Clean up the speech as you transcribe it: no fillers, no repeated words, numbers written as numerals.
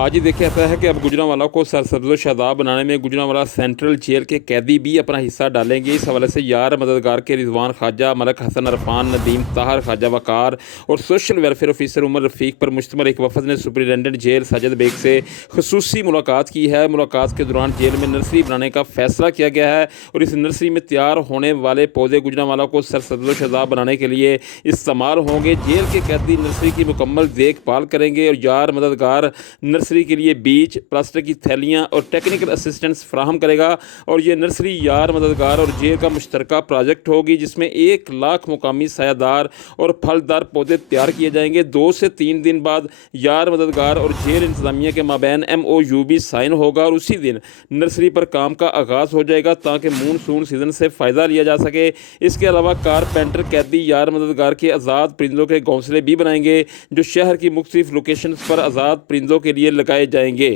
आज ही देखिए ऐसा है कि अब गुजरांवाला को सरसब्ज़ शादाब बनाने में गुजरांवाला सेंट्रल जेल के कैदी भी अपना हिस्सा डालेंगे। इस हवाले से यार मददगार के रिजवान ख्वाजा, मलक हसन अरफान, नदीम ताहर, ख्वाजा वकार और सोशल वेलफेयर ऑफिसर उमर रफ़ीक पर मुश्तमिल एक वफद ने सुपरिटेंडेंट जेल साजिद बेग से खसूसी मुलाकात की है। मुलाकात के दौरान जेल में नर्सरी बनाने का फैसला किया गया है और इस नर्सरी में तैयार होने वाले पौधे गुजरांवाला को सरसब्ज़ शादाब बनाने के लिए इस्तेमाल होंगे। जेल के कैदी नर्सरी की मुकम्मल देखभाल करेंगे और यार मददगार नर्सरी के लिए बीज, प्लास्टिक की थैलियाँ और टेक्निकल असिस्टेंस फ्राहम करेगा। और ये नर्सरी यार मददगार और जेल का मुश्तरका प्रोजेक्ट होगी जिसमें 1 लाख मुकामी सायादार और फलदार पौधे तैयार किए जाएंगे। 2 से 3 दिन बाद यार मददगार और जेल इंतज़ामिया के माबैन MOU भी साइन होगा और उसी दिन नर्सरी पर काम का आगाज़ हो जाएगा ताकि मानसून सीज़न से फ़ायदा लिया जा सके। इसके अलावा कारपेंटर कैदी यार मददगार के आज़ाद परिंदों के घोंसले भी बनाएंगे जो शहर की मुख्तलिफ लोकेशन पर आज़ाद परिंदों के लिए लगाए जाएंगे।